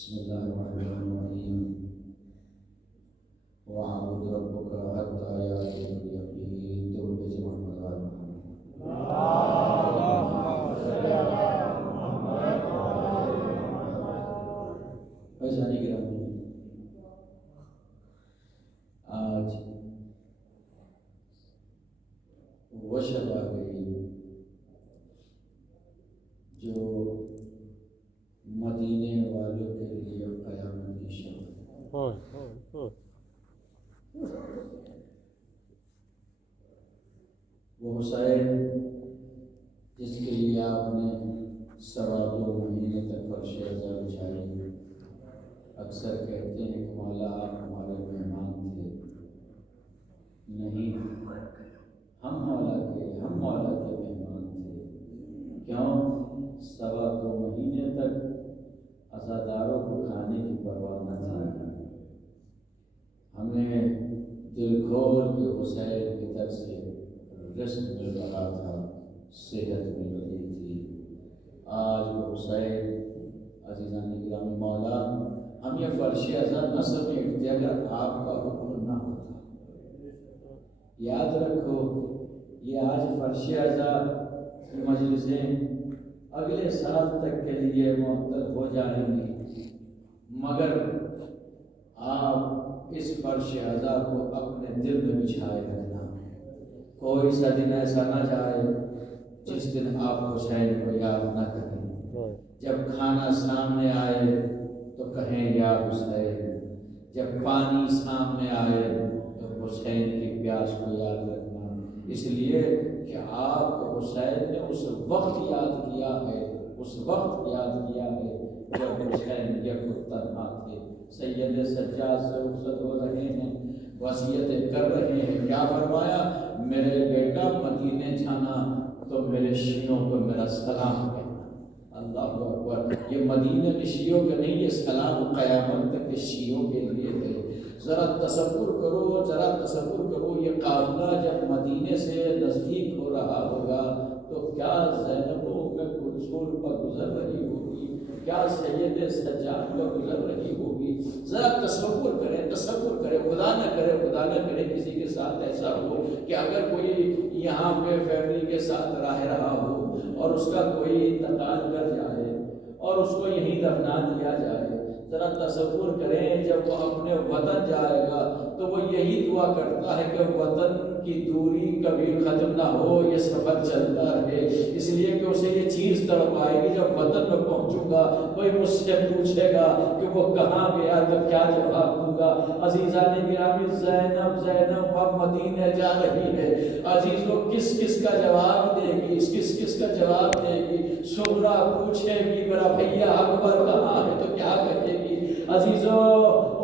بسم اللہ الرحمن الرحیم وَاعْبُدْ رَبَّكَ حَتَّى يَأْتِيَكَ الْيَقِینُ تو بیچ محمد آل محمد فیضانی گرامی، آج وہ شب آ گئی جو مدینے والوں کے لیے قیامت کی شب ہے۔ وہ حسین جس کے لیے آپ نے 2.25 مہینے تک فرش عزا بچھائی، اکثر کہتے ہیں کہ مولا آپ ہمارے مہمان تھے، نہیں، ہم مولا کے مہمان تھے۔ کیوں؟ 2.25 مہینے تک عزاداروں کو کھانے کی پرواہ نہ تھی۔ ہمیں دل کھول کے حسین کی طرف سے رزق مل رہا تھا، صحت مل رہی تھی۔ آج وہ حسین عزیزان گرامی مولا ہم یہ فرش عزا نہ سمیٹتے اگر آپ کا حکم نہ ہوتا۔ یاد رکھو یہ آج فرش عزا کی مجلسیں اگلے سال تک کے لیے معطل ہو جائیں گی، مگر آپ اس فرش عزا کو اپنے دل میں بچھائے رکھنا۔ کوئی سا دن ایسا نہ جائے جس دن آپ حسین کو یاد نہ کریں۔ جب کھانا سامنے آئے تو کہیں یا حسین، جب پانی سامنے آئے تو حسین کی پیاس کو یاد رکھنا، اس لیے کہ آپ کو حسین نے اس وقت یاد کیا ہے جب حسین یک تنہا تھے۔ سید سجاد سے رخصت ہو رہے ہیں، وصیتیں کر رہے ہیں، کیا فرمایا؟ میرے بیٹا مدینے جانا تو میرے شیعوں کو میرا سلام کہنا۔ اللہ اکبر، یہ مدینے کے شیعوں کے نہیں، یہ سلام قیامت تک کے شیعوں کے لیے ہے۔ ذرا تصور کرو یہ قافلہ جب مدینے سے نزدیک ہو رہا ہوگا تو کیا زینب ام کلثوم پر گزر رہی ہوگی، کیا سید سجاد پر گزر رہی ہوگی۔ ذرا تصور کریں، خدا نہ کرے کسی کے ساتھ ایسا ہو کہ اگر کوئی یہاں پہ فیملی کے ساتھ رہ رہا ہو اور اس کا کوئی انتقال کر جائے اور اس کو یہیں دفنا دیا جائے۔ ذرا تصور کریں جب وہ اپنے وطن جائے گا تو وہ یہی دعا کرتا ہے کہ وطن کی دوری کبھی ختم نہ ہو، یہ سفر چلتا رہے، اس لیے کہ اسے یہ چیز تڑپائے گی جب وطن میں پہنچوں گا کوئی مجھ سے پوچھے گا کہ وہ کہاں گیا تو کیا جواب دوں گا۔ عزیزان گرامی، زینب اب مدینے جا رہی ہے، عزیزوں کس کا جواب دے گی، کس کا جواب دے گی؟ سغرا پوچھے گی میرا بھیا اکبر کہاں ہے تو کیا کہے گی؟ عزیزوں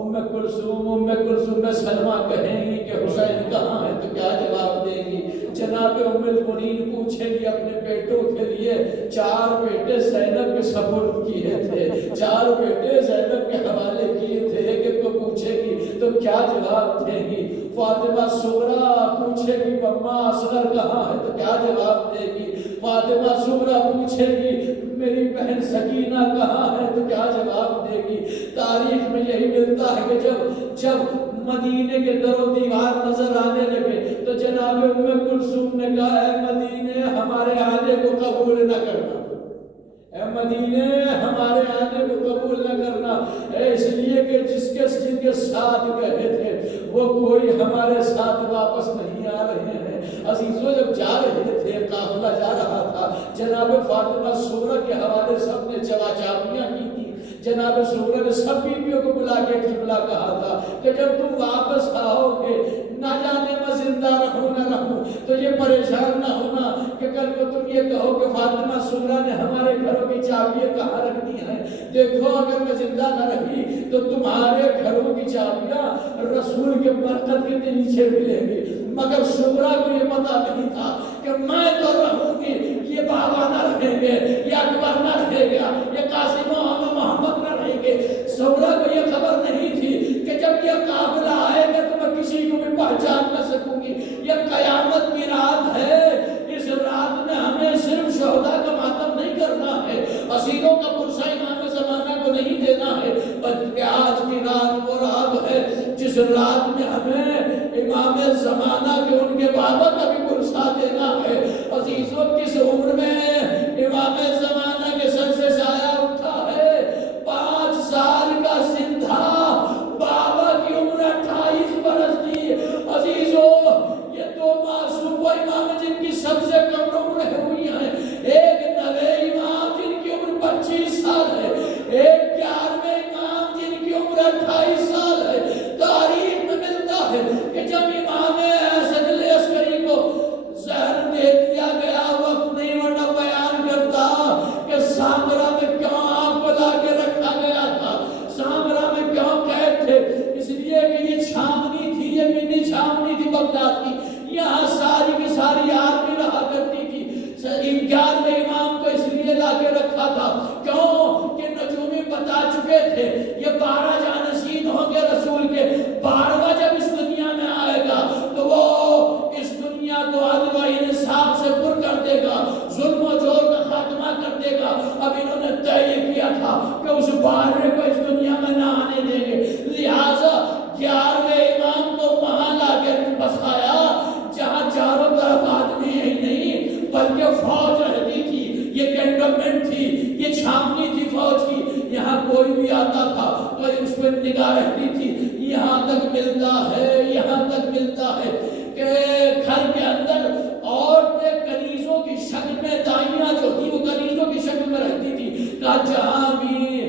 ام کلثوم سلمہ کہیں گی کہ حسین کہاں ہے تو کیا جواب دے گی؟ جناب ام المؤمنین پوچھے گی اپنے بیٹوں کے لیے، 4 بیٹے زینب کے سپرد کیے تھے، 4 بیٹے زینب کے حوالے کیے تھے، ایک کو پوچھے گی تو کیا جواب دے گی؟ فاطمہ صغرا پوچھے گی مما اصغر کہاں ہے تو کیا جواب دے گی؟ فاطمہ صغرا پوچھے گی میری بہن سکینہ کہاں ہے تو کیا جواب دے گی؟ تاریخ میں یہی ملتا ہے کہ جب مدینے کے در و دیوار نظر آنے لگے تو جناب ام کلثوم نے کہا اے مدینے ہمارے آنے کو قبول نہ کرنا، اے مدینے ہمارے آنے کو قبول نہ کرنا، اس لیے کہ جن کے ساتھ گئے تھے وہ کوئی ہمارے ساتھ واپس نہیں آ رہے ہیں۔ عزیزوں جب جا رہے تھے، قافلہ جا رہا تھا، جناب فاطمہ صغرا کے حوالے سب نے چاپیاں کی تھی۔ جناب صغرا نے سب بیویوں کو بلا کے ایک جملہ کہا تھا کہ جب تم واپس آؤ گے نہ جانے میں زندہ رہوں نہ رہوں تو یہ پریشان نہ ہونا کہ کل کو تم یہ کہو کہ فاطمہ صغرا نے ہمارے گھروں کی چابیاں کہاں رکھ دی ہیں۔ دیکھو اگر میں زندہ نہ رہی تو تمہارے گھروں کی چابیاں رسول کے برکت کے نیچے ملیں گی، مگر صغرا کو یہ پتا نہیں تھا کہ میں تو رہوں گی، یہ بابا نہ رہیں گے، یہ اکبر نہ رہے گا، یہ قاسم و محمد نہ رہیں گے۔ صغرا کو یہ خبر نہیں تھی کہ جب یہ قافلہ آئے گا تو میں کسی کو بھی پہچان نہ سکوں گی۔ یہ قیامت کی رات ہے، اس رات میں ہمیں صرف شہداء کا ماتم نہیں کرنا ہے، اسیروں کا پرسہ امام زمانہ کو نہیں دینا ہے، اس رات میں ہمیں امام زمانہ کے ان کے بابا کا بھی گرسا دینا ہے۔ عزیزوں کس عمر میں امام زمانہ کے سر سے سایہ اٹھا ہے؟ 5 سال کا سن تھا، بابا کی عمر 28 برس تھی۔ عزیزوں یہ 2 معصوم وہ امام جن کی سب سے کم عمر ہوئی ہیں، ایک نوے امام جن کی عمر 25 سال ہے، ایک 11ویں امام جن کی عمر 28 سال ہے۔ تاریخ میں ملتا ہے کہ جب امام اسد عسکری کو زہر دے دیا گیا، وقت نہیں ورنہ بیان کرتا کہ سامرا میں کیوں آپ کو لا کے رکھا گیا تھا، سامرا میں کیوں قید تھے؟ اس لیے کہ یہ چھاونی تھی، یہ منی چھاونی تھی بغداد کی، یہاں ساری کی ساری آرمی رہا کرتی تھی۔ 11ویں امام کو اس لیے لا کے رکھا تھا، کیوں کہ نجومی بتا چکے تھے یہ 12 جانشین ہوں گے رسول کے، 12واں جب اس دنیا میں آئے گا تو وہ اس دنیا کو عدل و انصاف سے پر کر دے گا، ظلم و جور کا خاتمہ کر دے گا۔ اب انہوں نے طے کیا تھا کہ اس 12ویں کو اس دنیا میں نہ آنے دیں گے، لہٰذا 11ویں امام کو وہاں لا کے بسایا جہاں چاروں طرف آدمی ہی نہیں بلکہ فوج رہتی تھی، یہ کینٹونمنٹ تھی، یہ چھاونی تھی فوج کی، یہاں کوئی بھی آتا تھا تو اس پہ نگاہ رہتی تھی۔ یہاں تک ملتا ہے، یہاں تک ملتا ہے کہ گھر کے اندر عورتیں کنیزوں کی شکل میں، دائیاں جو تھی وہ کنیزوں کی شکل میں رہتی تھی، کہ جہاں بھی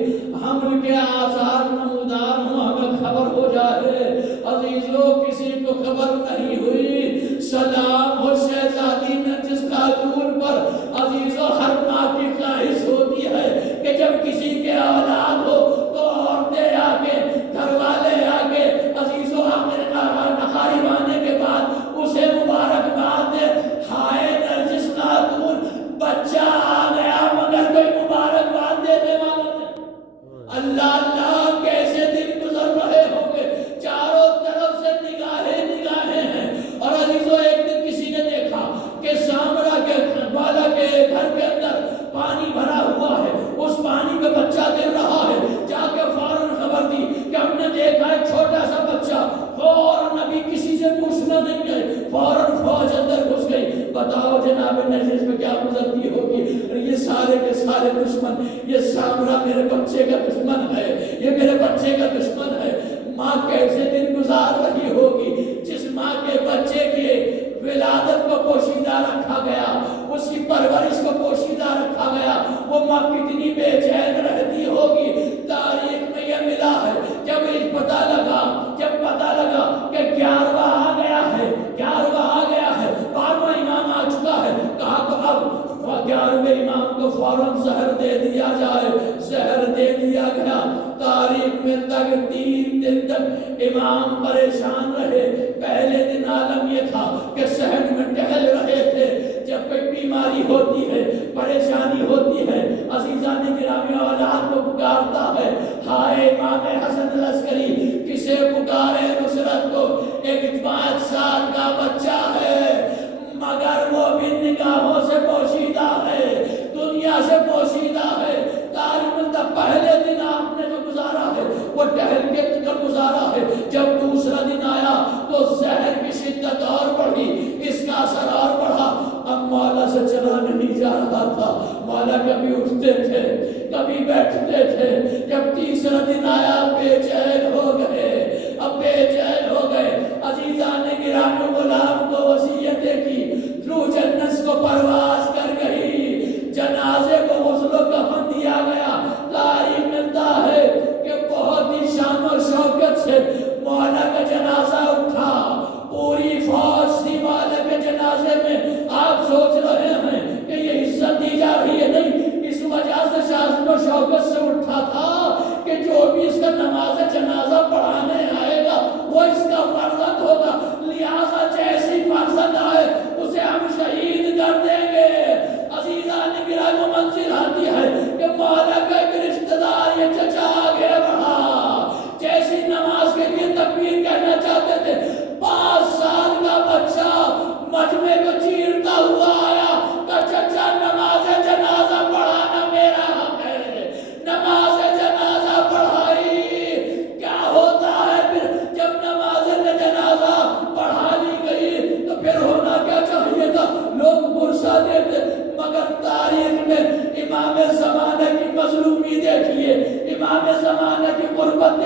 حمل کے آثار نمودار ہوں ہمیں خبر ہو جائے۔ عزیزوں کسی کو خبر نہیں ہوئی، سلام ہو شہزادی نرجس خاتون پر۔ عزیزوں ہر ماں کی خواہش ہوتی ہے کہ جب کسی کے اولاد ہو تو عورتیں آگے، گھر والے آگے، عزیزوں نخاری بانے کے بعد اسے مبارکباد دے، ہائے نرجس خاتون بچہ آ گیا، مگر کوئی مبارکباد دینے والا نہیں۔ اللہ اللہ کیسے دن گزر رہے ہوں گے، چاروں طرف سے نگاہیں نگاہیں ہیں۔ اور عزیزوں ایک دن کسی نے دیکھا کہ سامرا کے والا کے گھر کے اندر پانی بھرا ہوا ہے، اس پانی کا بچہ گر رہا ہے، جا کے فوراً خبر دی کہ ہم نے دیکھا ہے چھوٹا سا بچہ، فوراً ابھی کسی سے پوچھنا نہیں ہے، فوراً فوج اندر گھس گئی۔ بتاؤ جناب نرجس میں کیا گزرتی ہوگی، یہ سارے کے سارے دشمن، یہ سامرا میرے بچے کا دشمن ہے، یہ میرے بچے کا دشمن ہے۔ ماں کیسے دن گزار رہی ہوگی جس ماں کے بچے کی ولادت کو پوشیدہ رکھا گیا، اس کی پرورش کو پوشیدہ رکھا گیا، وہ ماں کتنی بے چین رہتی ہوگی۔ تاریخ میں یہ ملا ہے جب پتہ لگا کہ 11واں آ گیا ہے، 11واں آ گیا ہے، 12واں امام آ چکا ہے، کہا تو اب 11ویں امام کو فوراً زہر دے دیا جائے، زہر دے دیا گیا۔ تاریخ میں تک 3 دن تک امام پریشان رہے۔ پہلے دن عالم یہ تھا کہ صحن میں ٹہل رہے تھے، جب کوئی بیماری ہوتی ہے، پریشانی ہوتی ہے، عزیزان گرامی اولاد کو پکارتا ہے، ہائے امام حسن العسکری کسے پکارے نصرت کو، ایک 5 سال کا بچہ ہے مگر وہ بھی نگاہوں سے پوشیدہ ہے، دنیا سے پوشیدہ ہے۔ تاریخ میں پہلے دن آپ نے جو گزارا ہے وہ ٹہل کے گزارا ہے، جب دوسرا دن آیا تو زہر کی شدت اور بڑھی، اس کا اثر اور بڑھا۔ اب مولا سے چلا نہیں جا رہا تھا، مولا کبھی اٹھتے تھے کبھی بیٹھتے تھے، جب تیسرا دن آیا بے چین ہو گئے، اب بے چین ہو گئے۔ عزیزان گرامی غلام کو وصیتیں کی، روح جنت کو پرواز کر گئی، جنازے کو غسل و کفن دیا گیا۔ تاریخ ملتا ہے کہ بہت ہی شان و شوکت سے مولا کا جنازہ اٹھا، پوری فوج سی مولا کے جنازے میں۔ آپ سوچ رہے ہیں کہ یہ عزت دی جا رہی ہے، نہیں، اس وجہ سے شان و شوکت سے اٹھا تھا کہ جو بھی اس کا نماز جنازہ پڑھانے آئے گا وہ اس کا فرزند ہوگا، لہٰذا جیسی فرزند آئے اسے ہم شہید کر دیں گے۔ عزیزان گرامی منزل آتی ہے کہ مولا کا ایک رشتہ دار یہ چچا آگے بڑھا، جیسی نماز کے لیے تکبیر کہنا چاہتے تھے، 5 سال کا بچہ مجمع کو چیرتا ہوا آیا کہ چچا نماز جنازہ پڑھانا میرا حق ہے، نماز جنازہ پڑھائی۔ کیا ہوتا ہے پھر جب نماز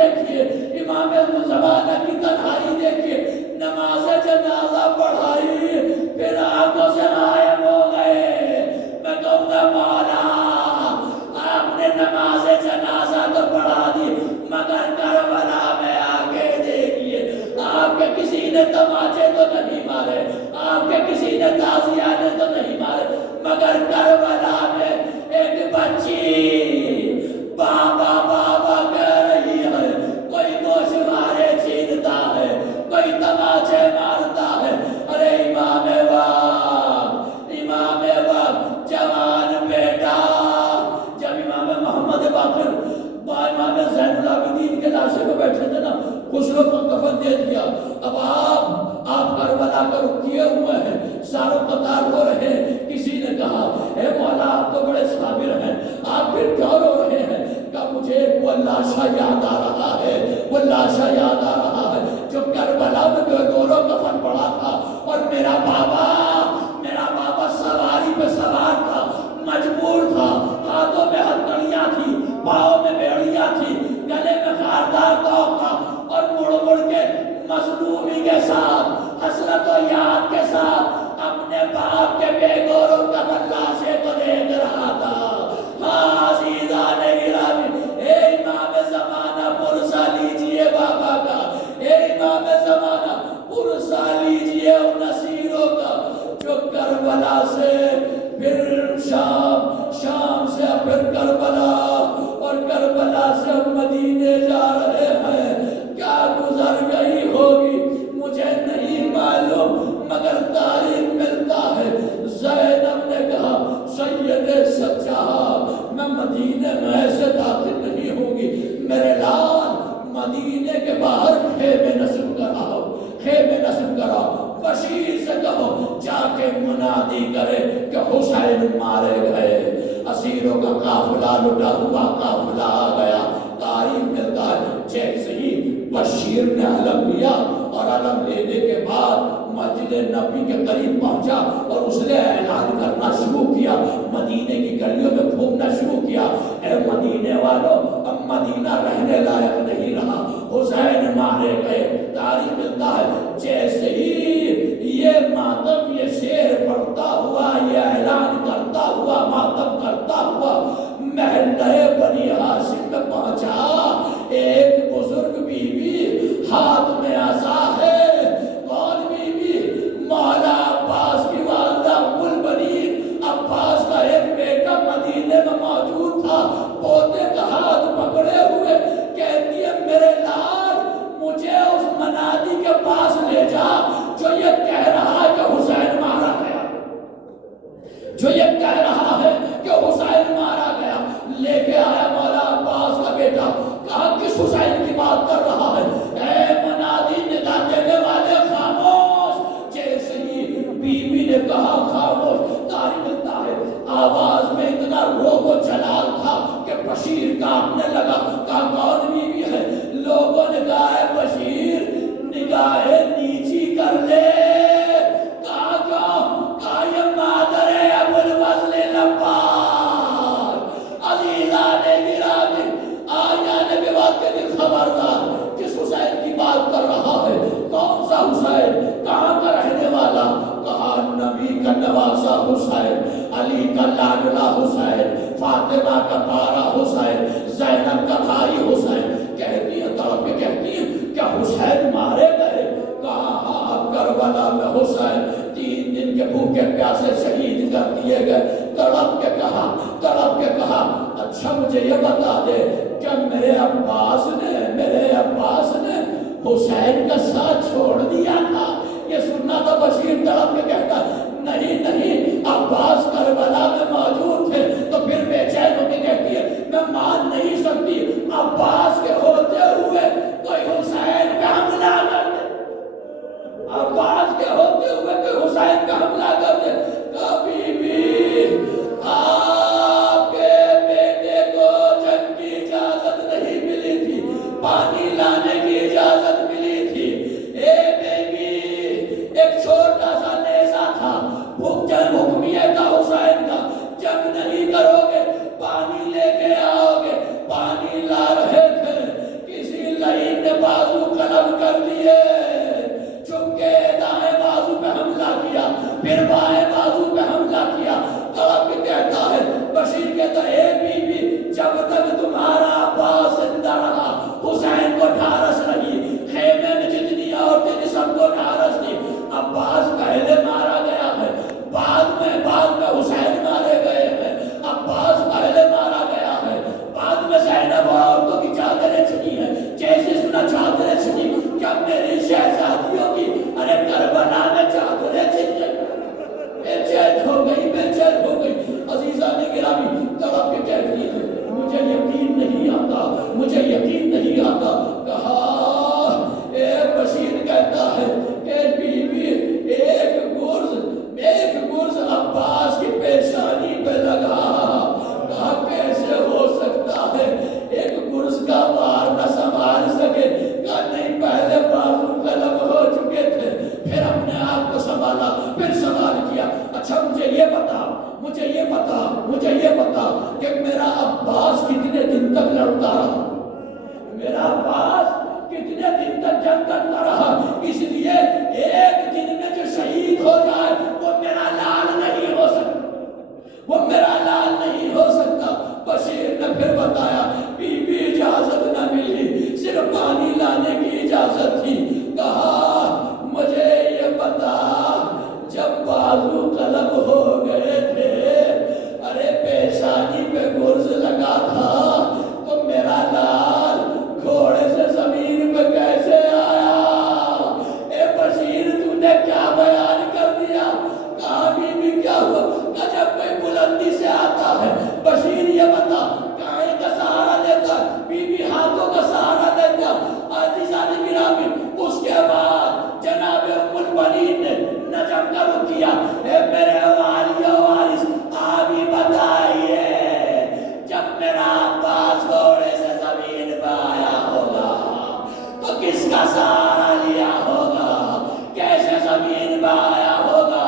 دیکھیے، امام زمانہ کی تنہائی دیکھیے، نماز جنازہ پڑھائی، پھر آنکھوں سے غائب ہو گئے۔ میں کہوں گا مولا آپ نے نماز جنازہ تو پڑھا دی، مگر کربلا میں آگے دیکھیے، آپ کے کسی نے تماچے تو نہیں مارے، آپ کے کسی نے تازیانے تو نہیں مارے، مگر کربلا میں ایک بچی بابا بابا کہہ رہی ہے، کوئی گوشوارے چھینتا ہے، کوئی تماچے مارتا ہے۔ ارے امام وقت، امام وقت، جوان بیٹا، جب امام محمد باقر امام زین العابدین کے لاشے پہ بیٹھے تھے نا، غسل و کفن دے دیا، اب آپ کربلا کا رخ کیے ہوئے ہیں، ساروں قطار ہو رہے ہیں، کسی نے کہا اے مولا آپ تو بڑے صابر ہیں، آپ پھر کیوں رو رہے ہیں؟ کہ مجھے وہ لاشا یاد آ رہا ہے، وہ لاشا یاد آ رہا ہے جو کربلا میں گورو کفن پڑا تھا، اور میرا بابا سواری پہ سوار تھا، مجبور تھا، ہاتھوں میں ہتھکڑیاں تھی، پاؤں میں بیڑیاں تھی، گلے میں خاردار توق تھا، اور مڑ مڑ کے مظلومی کے ساتھ، حسرت و یاد کے ساتھ اپنے باپ کے بے گورو کفن لاشے کو دیکھ رہا تھا۔ ہاں عزیزان گرامی، اے امام زمانہ پرسہ لیجئے بابا کا، اے امام زمانہ پرسہ لیجئے ان اسیروں کا جو کربلا سے پھر شام سے پھر کربلا، اور کربلا سے مدینے جا رہے ہیں۔ کیا گزر گئی ہوگی مجھے نہیں معلوم، مگر تاریخ ملتا ہے زینب نے کہا سید سجاد میں مدینے میں ایسے داخل نہیں ہوگی، میرے لال مدینے کے باہر خیمے نصب کراؤ، خیمے نصب کراؤ، بشیر سے کہو جا کے منادی کرے کہ حسین مارے گئے۔ اسیروں کا قافلہ لٹا ہوا قافلہ آ گیا۔ تاریخ ملتا ہے جیسے ہی بشیر نے علم لیا، اور علم لینے کے بعد مسجد نبی کے قریب پہنچا اور اس نے اعلان کرنا شروع کیا، مدینے کی گلیوں میں گھومنا شروع کیا، اے مدینے والوں اب مدینہ رہنے لائق نہیں رہا، حسین مارے گئے۔ تاریخ ملتا ہے جیسے ہی یہ ماتم، یہ شعر پڑھتا ہوا، یہ اعلان کرتا ہوا، ماتم کرتا ہوا محلہ بنی ہاشم میں پہنچا، ایک بزرگ بی بی ہاتھ میں عصا ہے، کون بی بی؟ مولا عباس کی والدہ ام البنین، عباس کا ایک بیٹا مدینے میں موجود تھا، پوتے کا ہاتھ پکڑے ہوئے کہتی ہے میرے لال مجھے اس منادی کے پاس لے جا جو یہ کہہ رہا ہے کہ حسین مارا گیا، جو یہ کہہ رہا ہے کہ حسین مارا گیا۔ لے کے آیا مولا عباس کا بیٹا، کہا کس حسین کی بات کر رہا ہے؟ اے منادی ندا دینے والے خاموش۔ جیسے ہی بی بی نے کہا خاموش، تاریخ ملتا ہے آواز میں اتنا روب و جلال تھا کہ بشیر کانپنے لگا۔ کہا کون بی بی ہے؟ لوگوں نے کہا ہے بشیر نگاہیں نیچی کر لے۔ کہا یہ مادر ابو الفضل لبار۔ عزیزان گرامی، آیا نبی واقع کی خبردار، کس حسین کی بات کر رہا ہے؟ کون سا حسین؟ کہاں کا رہنے والا؟ کہا نبی کا نواسا حسین، علی کا لاڈلا حسین، فاطمہ کا پیارا حسین، زینب کا بھائی حسین۔ کہتی ہے تڑپ کے کہتی ہے کیا حسین مارے گئے؟ کہا ہاں کربلا میں حسین 3 دن کے بھوکے پیاسے شہید کر دیے گئے۔ تڑپ کے کہا اچھا مجھے یہ بتا دے کہ میرے عباس نے حسین کا ساتھ چھوڑ دیا تھا؟ یہ سننا تو بشیر تڑپ کے کہتا نہیں عباس کربلا میں موجود تھے۔ تو پھر بے چین ہو کے کہتی ہے میں مان نہیں سکتی عباس کے ہوتے ہوئے کوئی حسین کا حملہ کر دے، عباس کے ہوتے ہوئے کوئی حسین کا حملہ کر دے۔ کبھی بھی آپ کے بیٹے کو جنگ کی اجازت نہیں ملی تھی، پانی لانے کی اجازت ملی تھی۔ ایک چھوٹا سا نیزہ تھا، قلم کر دیے، چونکہ دائیں بازو پہ حملہ کیا، پھر بائیں بازو پہ حملہ کیا۔ تڑپ کے کہتا ہے، بشیر کہتا ہے اے بی بی، جب تک تمہارا عباس زندہ رہا حسین کو ڈھارس رہی، خیمے میں جتنی عورتیں تھی سب کو ڈھارس تھی۔ عباس پہلے مارا گیا ہے، بعد میں حسین مارے گئے ہیں۔ عباس پہلے مارا گیا ہے، بعد میں زینب عورتوں کی چادریں چھنی ہیں۔ جیسے سنا چادریں چھنی، کیا میری شہزادیوں کی ارے کربلا میں چادریں چھن گئی، بے چین ہو گئی، بے چین ہو گئی۔ عزیزہ نے گرامی تڑپ کے کہتی ہے مجھے یقین نہیں آتا، مجھے یقین نہیں آتا۔ کہا اے بشیر کہتا ہے کہ بی بی ایک گرز عباس کی پیشانی پہ لگا۔ کہا کیسے ہو سکتا ہے ایک گرز کا وار نہ سنبھال سکے؟ کہا نہیں، پہلے بازو قلم ہو چکے تھے، پھر اپنے آپ کو سنبھالا، پھر سوال کیا اچھا مجھے یہ بتا کہ میرا عباس کتنے دن تک لڑتا رہا، میرا عباس کتنے دن تک جنگ کرتا رہا؟ اس لیے ایک دن میں جو شہید ہو جائے وہ میرا لال نہیں ہو سکتا، وہ میرا لال نہیں ہو سکتا۔ بشیر نے پھر بتایا بی بی اجازت نہ ملی، صرف پانی لانے کی اجازت تھی۔ کہا مجھے یہ بتا جب بازو قلم ہو گئے تھے، ارے پیشانی پہ گرز لگا تھا، تو میرا لال گھوڑے سے زمین پہ کیسے آیا؟ اے بشیر تو نے کیا بیان کر دیا؟ کہا بی بی کیا ہوا؟ کہ جب کوئی بلندی سے آتا ہے بشیر یہ بتا کائیں کا سہارا دیتا، بی بی ہاتھوں کا سہارا دیتا۔ عزیزان گرامی اس کے بعد جناب ام البنین نے نجم کا رخ کیا، اے میرے والی و وارث آپ ہی بتائیے جب میرا عباس گھوڑے سے زمین پہ آیا ہوگا تو کس کا سہارا لیا ہوگا، کیسے زمین پہ آیا ہوگا؟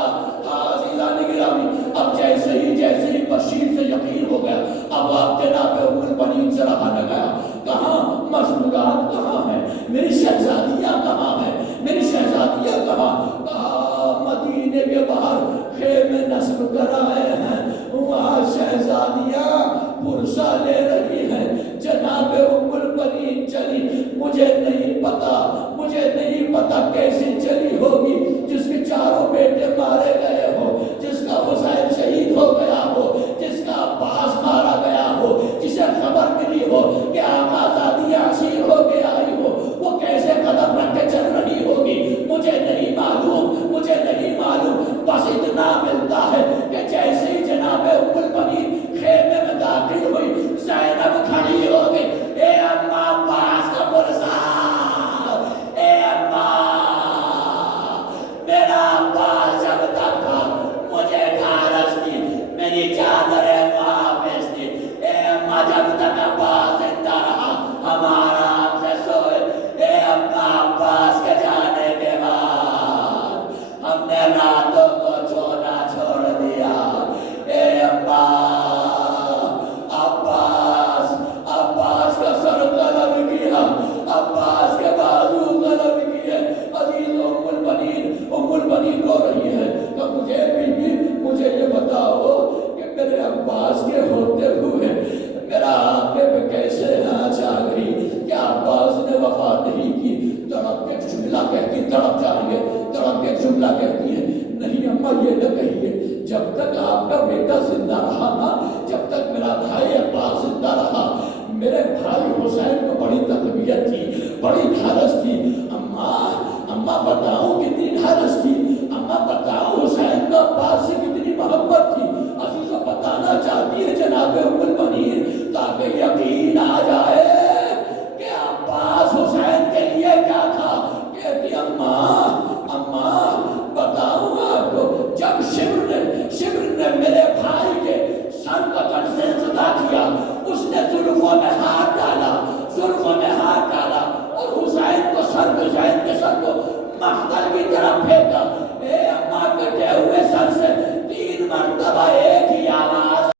عزیزان گرامی اب جیسے ہی بشیر سے یقین ہو گیا، اب آپ جناب ام البنین سے رہا نہ گیا۔ کہاں مصنوعات کہاں ہیں؟ میری شہزادیاں کہاں ہیں؟ میری شہزادیاں کہاں؟ کہا مدینے کے باہر خیمے نصب کر آئے ہیں، وہاں شہزادیاں پرسہ لے رہی ہیں۔ جناب ام البنین چلی، مجھے نہیں پتا کیسی چلی ہوگی، جس کے چاروں بیٹے مارے گئے ہو، جس کا حسین شہید ہو گیا ہو، جس کا عباس مارا گیا ہو، جسے خبر ملی ہو کہ آقا زادی اسیر ہو کے آئی ہو، وہ کیسے قدم رکھ کے چل رہی ہوگی مجھے نہیں معلوم۔ بس اتنا ملتا ہے کہ جیسے ہی جناب ام البنین خیمے میں داخل ہوئی، زینب کھڑی ہو گئی، اے اماں عباس کا پرسہ، اے اماں میرا عباس جب تک تھا مجھے ڈھارس تھی، میری چادریں محافظ تھی، اے اماں جب تک عباس زندہ رہا ہمارا آپ سے سوئے، اے اماں عباس کے جانے کے بعد ہم نے راتوں کو چھوڑنا چھوڑ دیا، اے اماں عباس کا سر قلم کیا، عباس کے بازو قلم کیے۔ عزیز ام البنین رو رہی ہے تو مجھے یہ بتاؤ کہ میرے عباس کے ہوتے ہوئے میرا آنکھیں پہ کیسے آنچ آ گئی؟ کیا عباس نے وفا نہیں کی؟ تڑپ کے جملہ کہتی، تڑپ جائیے، تڑپ کے جملہ کہتی ہے نہیں اماں یہ نہ کہیے، جب تک آپ کا بیٹا زندہ رہا نا، جب تک میرا بھائی عباس زندہ رہا، میرے بھائی حسین کو بڑی تقویت تھی، بڑی ڈھارس تھی۔ اماں بتاؤں کتنی ڈھارس تھی؟ اماں بتاؤں حسین کا عباس سے کتنی محبت تھی؟ عزیزہ بتانا چاہتی ہے جناب ام البنین تاکہ یقین آ جائے کہ عباس حسین کے لیے کیا تھا۔ کہتی اماں بتاؤں آپ کو، جب شبر نے میرے بھائی کے سر پکڑ سے جدا کیا، اس نے زلفوں میں ہاتھ ڈالا اور حسین کے سر کو مقتل کی طرف